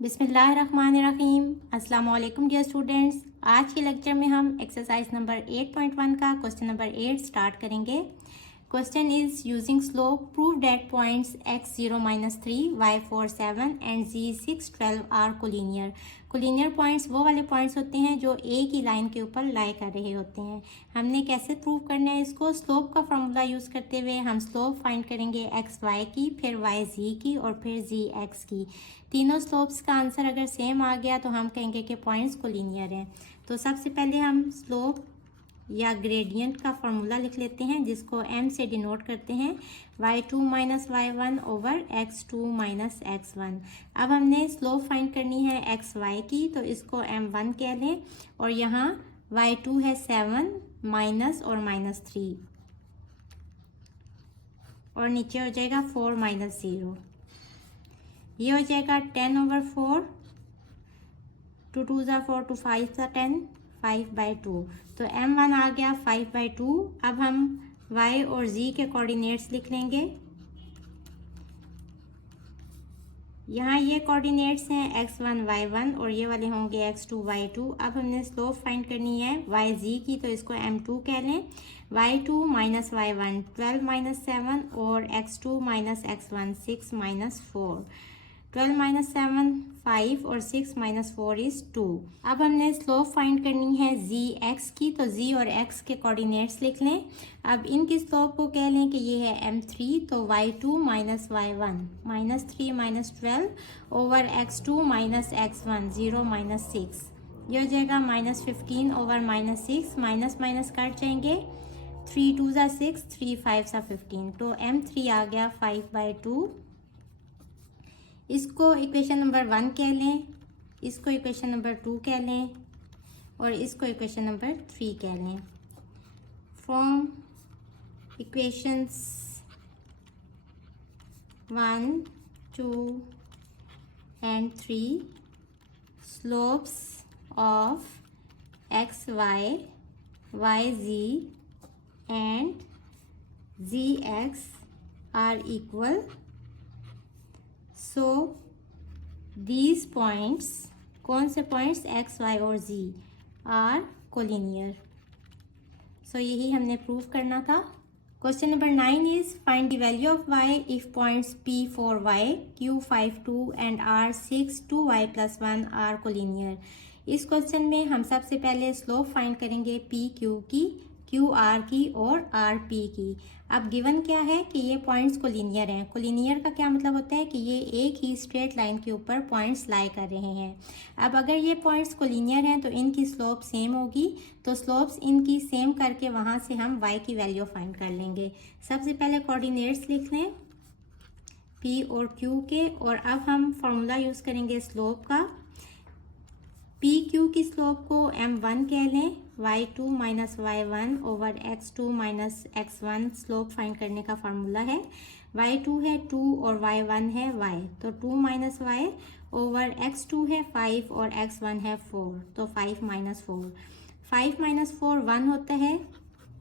बिस्मिल्लाहिर्रहमानिर्रहीम। अस्सलाम वालेकुम डियर स्टूडेंट्स। आज के लेक्चर में हम एक्सरसाइज नंबर 8.1 का क्वेश्चन नंबर 8 स्टार्ट करेंगे। Question is using slope prove that points x0 -3 y4 7 and z6 12 are collinear. Collinear points वो वाले पॉइंट्स होते हैं जो एक ही लाइन के ऊपर लाई कर रहे होते हैं। हमने कैसे प्रूव करना है इसको? स्लोप का फॉर्मूला यूज़ करते हुए हम स्लोप फाइंड करेंगे एक्स वाई की, फिर वाई जी की और फिर जी एक्स की। तीनों स्लोप्स का आंसर अगर सेम आ गया तो हम कहेंगे कि पॉइंट्स कोलिनियर हैं। तो सबसे पहले हम स्लोप या ग्रेडियंट का फॉर्मूला लिख लेते हैं जिसको m से डिनोट करते हैं y2 minus y1 over x2 minus x1। अब हमने स्लोप फाइंड करनी है एक्स वाई की, तो इसको m1 कह लें और यहाँ y2 है 7 माइनस और -3 और नीचे हो जाएगा 4 माइनस 0। ये हो जाएगा 10 ओवर 4, 2 2 ज़ा 4, 2 5 ज़ा 10, 5/2। तो m1 आ गया 5/2। अब हम y और z के कोऑर्डिनेट्स लिख लेंगे। यहाँ ये कोऑर्डिनेट्स हैं x1 y1 और ये वाले होंगे x2 y2। अब हमने स्लोप फाइंड करनी है yz की, तो इसको m2 कह लें। y2 माइनस y1 12 माइनस 7 और x2 minus x1 6 minus 4। 12 minus 7 5 और 6 माइनस 4 इज 2। अब हमने स्लोप फाइंड करनी है जी एक्स की, तो जी और एक्स के कोऑर्डिनेट्स लिख लें। अब इनकी स्लोप को कह लें कि ये है m3, तो y2 minus y1 minus 3 minus 12 over x2 minus x1 0 minus 6। ये हो जाएगा minus 15 over minus 6, minus minus काट जाएंगे। 3 2 ज़ा 6, 3 5 ज़ा 15, तो m3 आ गया 5/2। इसको इक्वेशन नंबर 1 कह लें, इसको इक्वेशन नंबर 2 कह लें और इसको इक्वेशन नंबर 3 कह लें। From equations 1 2 and 3 slopes of x y, y z and z x are equal. So these points, कौन से पॉइंट्स? एक्स वाई और जी आर कोलिनियर। सो यही हमने प्रूव करना था। Question number 9 is find the value of y if points p 4y, q 5 2 and r 6 2y + 1 are collinear. इस question में हम सबसे पहले स्लोप फाइंड करेंगे p q की, q r की और r p की। अब गिवन क्या है कि ये पॉइंट्स कोलिनियर हैं। कोलिनियर का क्या मतलब होता है कि ये एक ही स्ट्रेट लाइन के ऊपर पॉइंट्स लाई कर रहे हैं। अब अगर ये पॉइंट्स कोलिनियर हैं तो इनकी स्लोप सेम होगी, तो स्लोप्स इनकी सेम करके वहाँ से हम y की वैल्यू फाइंड कर लेंगे। सबसे पहले कोऑर्डिनेट्स लिख लें p और q के, और अब हम फॉर्मूला यूज़ करेंगे स्लोप का। पी क्यू की स्लोप को m1 कह लें, y2 minus y1 over x2 minus x1 slope find करने का फार्मूला है। y2 है 2 और y1 है y, तो 2 माइनस y ओवर x2 है 5 और x1 है 4, तो 5 माइनस 4। 5 माइनस 4 1 होता है,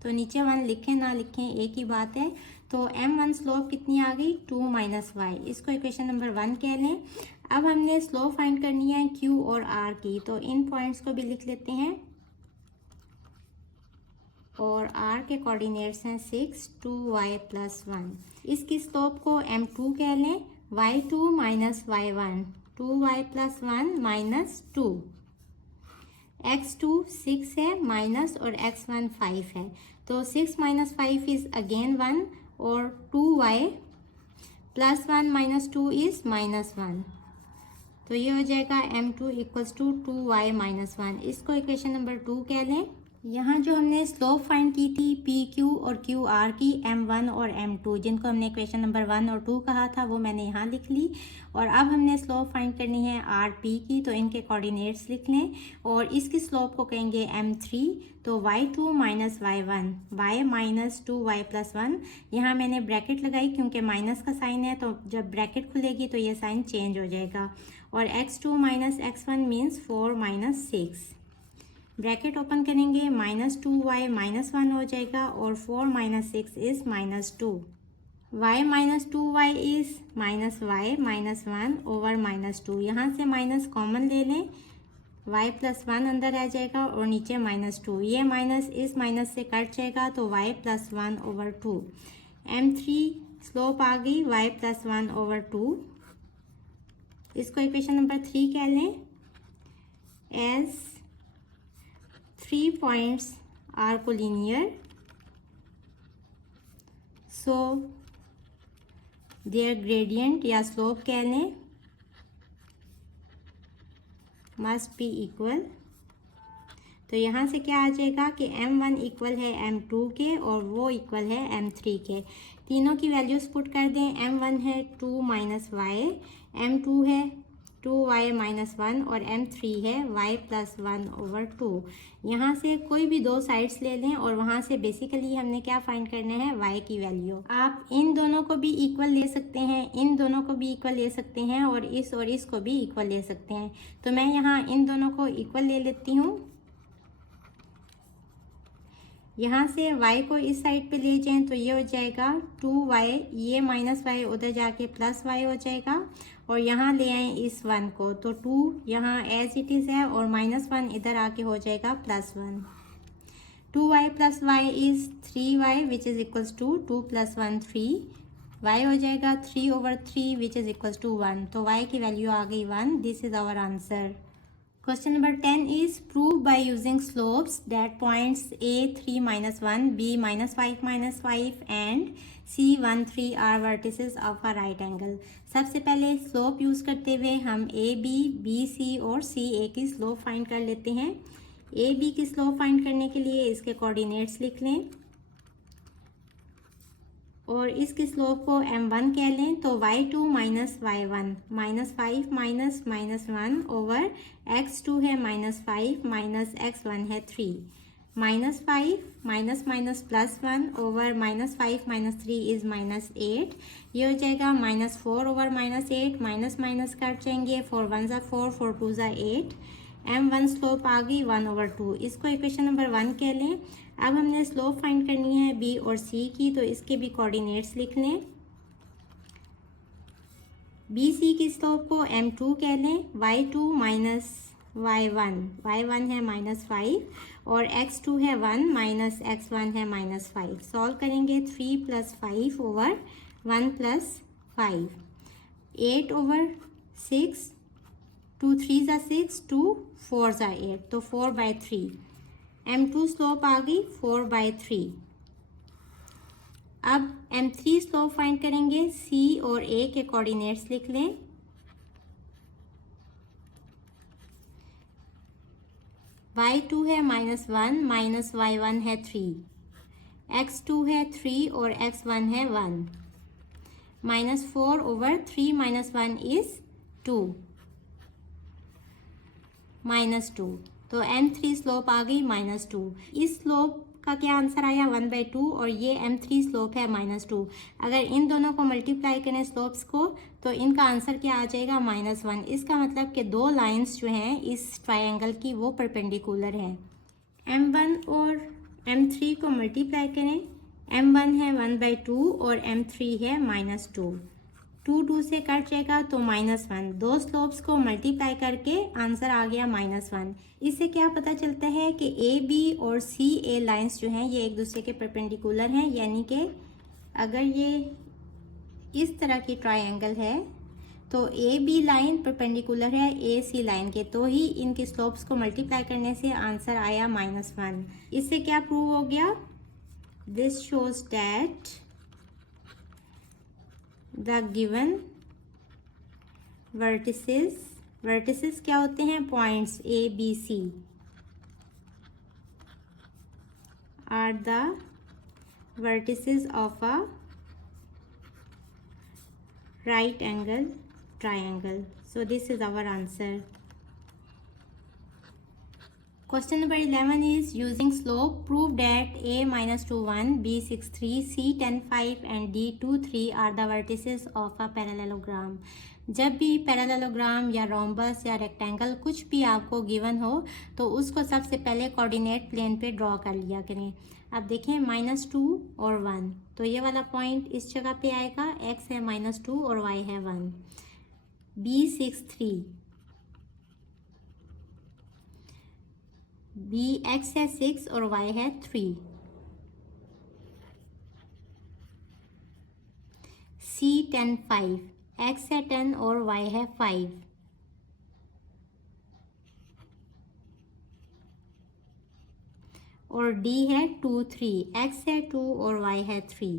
तो नीचे 1 लिखें ना लिखें एक ही बात है। तो m1 स्लोप कितनी आ गई? 2 माइनस y। इसको इक्वेशन नंबर 1 कह लें। अब हमने स्लोप फाइंड करनी है q और r की, तो इन पॉइंट्स को भी लिख लेते हैं और r के कोऑर्डिनेट्स हैं 6 2y + 1। इसकी स्लोप को m2 कह लें, y2 minus y1 2y + 1 minus 2। x2 6 है माइनस और x1 5 है, तो 6 माइनस 5 इज अगेन 1 और 2y + 1 माइनस 2 इज -1। तो ये हो जाएगा m2 equals to 2y minus 1। इसको इक्वेशन नंबर 2 कह लें। यहाँ जो हमने स्लोप फाइंड की थी पी क्यू और क्यू आर की, m1 और m2, जिनको हमने इक्वेशन नंबर 1 और 2 कहा था, वो मैंने यहाँ लिख ली। और अब हमने स्लोप फाइंड करनी है आर पी की, तो इनके कोऑर्डिनेट्स लिख लें और इसकी स्लोप को कहेंगे m3, तो y2 minus y1 y minus 2y + 1। यहाँ मैंने ब्रैकेट लगाई क्योंकि माइनस का साइन है, तो जब ब्रैकेट खुलेगी तो ये साइन चेंज हो जाएगा। और x2 minus x1 means 4 minus 6। Bracket open करेंगे, -2y -1 हो जाएगा और 4 - 6 is -2। y minus 2y is minus y minus 1 over minus 2। यहाँ से माइनस कॉमन ले लें, y प्लस 1 अंदर आ जाएगा और नीचे माइनस 2। ये माइनस इस माइनस से कट जाएगा तो y plus 1 over 2। m3 slope आ गई y प्लस 1 ओवर 2। इसको इक्वेशन नंबर 3 कह लें। As 3 points are collinear so their gradient या स्लोप कह लें मस्ट बी इक्वल। तो यहाँ से क्या आ जाएगा कि m1 इक्वल है m2 के और वो इक्वल है m3 के। तीनों की वैल्यूज पुट कर दें। m1 है 2 माइनस वाई, m2 है 2y माइनस 1 और m3 है y प्लस 1 ओवर 2। यहाँ से कोई भी दो साइड्स ले लें और वहाँ से बेसिकली हमने क्या फाइंड करना है, y की वैल्यू। आप इन दोनों को भी इक्वल ले सकते हैं, इन दोनों को भी इक्वल ले सकते हैं और इसको भी इक्वल ले सकते हैं। तो मैं यहाँ इन दोनों को इक्वल ले लेती हूँ। यहाँ से y को इस साइड पे ले जाएं तो ये हो जाएगा 2y, ये माइनस y उधर जाके प्लस y हो जाएगा और यहाँ ले आए इस 1 को तो 2 यहाँ एज इट इज़ है और माइनस 1 इधर आके हो जाएगा plus 1। 2y plus y is 3y which is equals to 2 plus 1 3। y हो जाएगा 3 over 3 which is equals to 1। तो y की वैल्यू आ गई 1। This is our answer. Question number 10 is prove by using slopes that points A 3 minus 1, B minus 5 minus 5 and C 1 3 are vertices of a right angle। सबसे पहले slope use करते हुए हम A B, B C और सी ए की slope find कर लेते हैं। ए बी की स्लोप फाइंड करने के लिए इसके कोऑर्डिनेट्स लिख लें और इसकी स्लोप को m1 कह लें। तो y2 minus y1 minus 5 minus minus 1 over x2 है माइनस 5 माइनस x1 है 3 minus 5 minus minus plus 1 over minus 5 minus 3 is minus 8। ये हो जाएगा minus 4 over minus 8। Minus minus cut जाएंगे, 4 1 ज़ा 4, 4 2 ज़ा 8। m1 स्लोप आ गई 1 ओवर 2। इसको इक्वेशन नंबर 1 कह लें। अब हमने स्लोप फाइंड करनी है बी और सी की, तो इसके भी कोऑर्डिनेट्स लिख लें। बी सी की स्लोप को m2 कह लें। y2 माइनस y1 है माइनस 5 और x2 है 1 माइनस x1 है माइनस 5। सॉल्व करेंगे 3 प्लस 5 ओवर 1 प्लस 5, 8 ओवर 6, 2 3 ज़ा 6, 2 4 ज़ा 8 तो 4/3। m2 स्लोप आ गई 4/3। अब m3 स्लोप फाइंड करेंगे। c और a के कोऑर्डिनेट्स लिख लें। y2 है -1 माइनस y1 है 3, x2 है 3 और x1 है 1, -4 ओवर 3 माइनस 1 इज 2, -2। तो m3 स्लोप आ गई -2। इस स्लोप का क्या आंसर आया 1/2 और ये m3 स्लोप है -2। अगर इन दोनों को मल्टीप्लाई करें स्लोप्स को तो इनका आंसर क्या आ जाएगा -1। इसका मतलब कि दो लाइंस जो हैं इस ट्रायंगल की वो परपेंडिकुलर हैं। m1 और m3 को मल्टीप्लाई करें। m1 है 1/2 और m3 है -2। 2 2 से कट जाएगा तो -1। दो स्लोप्स को मल्टीप्लाई करके आंसर आ गया -1। इससे क्या पता चलता है कि ए बी और सी ए लाइंस जो हैं ये एक दूसरे के परपेंडिकुलर हैं, यानी कि अगर ये इस तरह की ट्रायंगल है तो ए बी लाइन परपेंडिकुलर है ए सी लाइन के, तो ही इनके स्लोप्स को मल्टीप्लाई करने से आंसर आया -1। इससे क्या प्रूव हो गया? This shows that the given vertices क्या होते हैं? Points A B C are the vertices of a right angle triangle. So this is our answer. Question number 11 is using slope prove that a minus 2 1, b 6 3, c 10 5 and d 2 3 are the vertices of a parallelogram. जब भी parallelogram या rhombus या rectangle कुछ भी आपको given हो तो उसको सबसे पहले कोऑर्डिनेट प्लेन पे ड्रॉ कर लिया करें। अब देखें -2 और 1, तो ये वाला पॉइंट इस जगह पे आएगा, x है -2 और y है 1। b 6 3, b x है 6 और y है 3। c 10 5, x है 10 और y है 5। और d है 2 3, x है 2 और y है 3।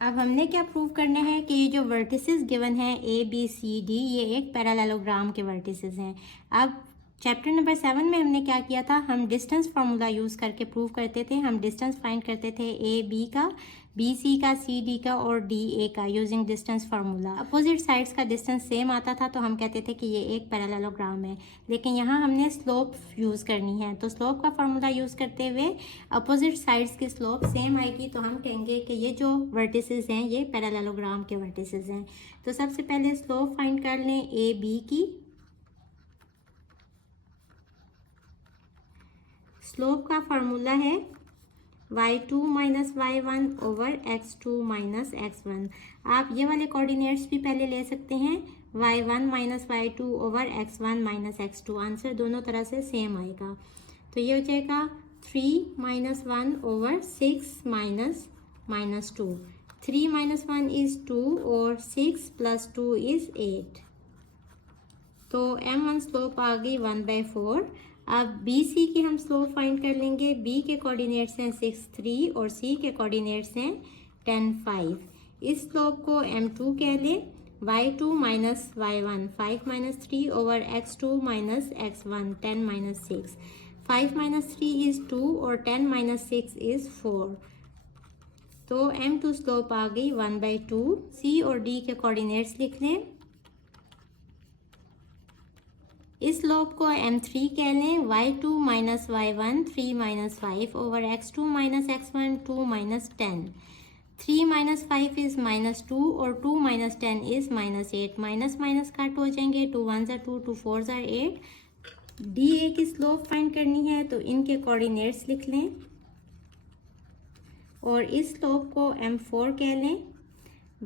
अब हमने क्या प्रूव करना है कि ये जो वर्टिसेस गिवन है ए बी सी डी, ये एक पैरेललोग्राम के वर्टिसेस हैं। अब चैप्टर नंबर 7 में हमने क्या किया था, हम डिस्टेंस फार्मूला यूज़ करके प्रूव करते थे। हम डिस्टेंस फाइंड करते थे ए बी का, बी सी का, सी डी का और डी ए का using distance formula. Opposite sides का डिस्टेंस सेम आता था तो हम कहते थे कि ये एक पैरेललोग्राम है। लेकिन यहाँ हमने स्लोप यूज़ करनी है, तो स्लोप का फार्मूला यूज़ करते हुए अपोजिट साइड्स की स्लोप सेम आएगी, तो हम कहेंगे कि ये जो वर्टिसेस हैं ये पैरेललोग्राम के वर्टिसेस हैं। तो सबसे पहले स्लोप फाइंड कर लें ए बी की। स्लोप का फार्मूला है y2 minus y1 over x2 minus x1। आप ये वाले कोऑर्डिनेट्स भी पहले ले सकते हैं, y1 minus y2 over x1 minus x2। Answer दोनों तरह से सेम आएगा, तो ये हो जाएगा 3 minus 1 over 6 minus 2। 3 minus 1 is 2 और 6 प्लस 2 इज़ 8। तो m1 स्लोप आ गई 1/4। अब बी सी की हम स्लोप फाइंड कर लेंगे। बी के कोऑर्डिनेट्स हैं 6 3 और सी के कोऑर्डिनेट्स हैं 10 5। इस स्लोप को m2 कह लें। y2 minus y1 5 minus 3 over x2 minus x1 10 minus 6। 5 minus 3 is 2 और 10 माइनस 6 इज़ 4। तो m2 स्लोप आ गई 1/2। सी और डी के कोऑर्डिनेट्स लिख लें। इस स्लोप को m3 कह लें। y2 minus y1 3 minus 5 over x2 minus x1 2 minus 10। 3 minus 5 is -2 और 2 minus 10 is -8। Minus minus cut हो जाएंगे, 2 1 ज़ा 2 2 4 ज़ा 8। डी ए की स्लोप फाइंड करनी है तो इनके कोऑर्डिनेट्स लिख लें और इस स्लोप को m4 कह लें।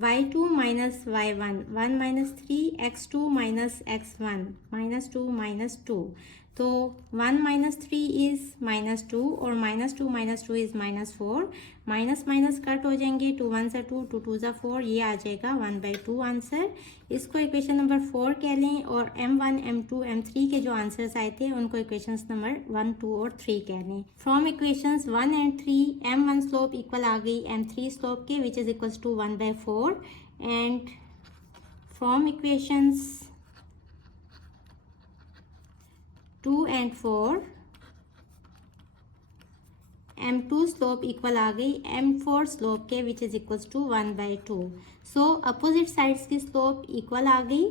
y2 minus y1 1 minus 3 x2 minus x1 -2 -2। तो 1 माइनस 3 इज़ -2 और -2 इज़ -4। माइनस माइनस कट हो जाएंगे, 2 1 ज़ा 2 2 2 ज़ा 4, ये आ जाएगा 1/2 आंसर। इसको इक्वेशन नंबर 4 कह लें और m1 m2 m3 के जो आंसर्स आए थे उनको इक्वेशंस नंबर 1 2 और 3 कह लें। From equations 1 and 3 m1 slope equal आ गई m3 स्लोप के, which is equals to 1/4। And from equations 2 and 4 m2 slope equal आ गई m4 स्लोप के, which is equals to 1/2। So opposite sides की स्लोप इक्वल आ गई।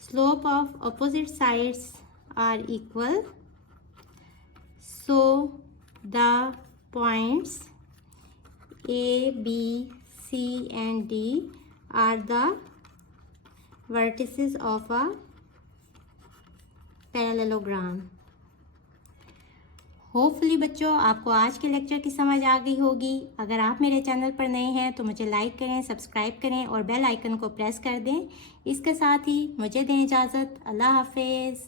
Slope of opposite sides are equal, so the points A, B, C and D are the vertices of a parallelogram। Hopefully बच्चों आपको आज के lecture की समझ आ गई होगी। अगर आप मेरे चैनल पर नए हैं तो मुझे लाइक करें, सब्सक्राइब करें और बेल आइकन को प्रेस कर दें। इसके साथ ही मुझे दें इजाज़त। अल्लाह हाफिज़।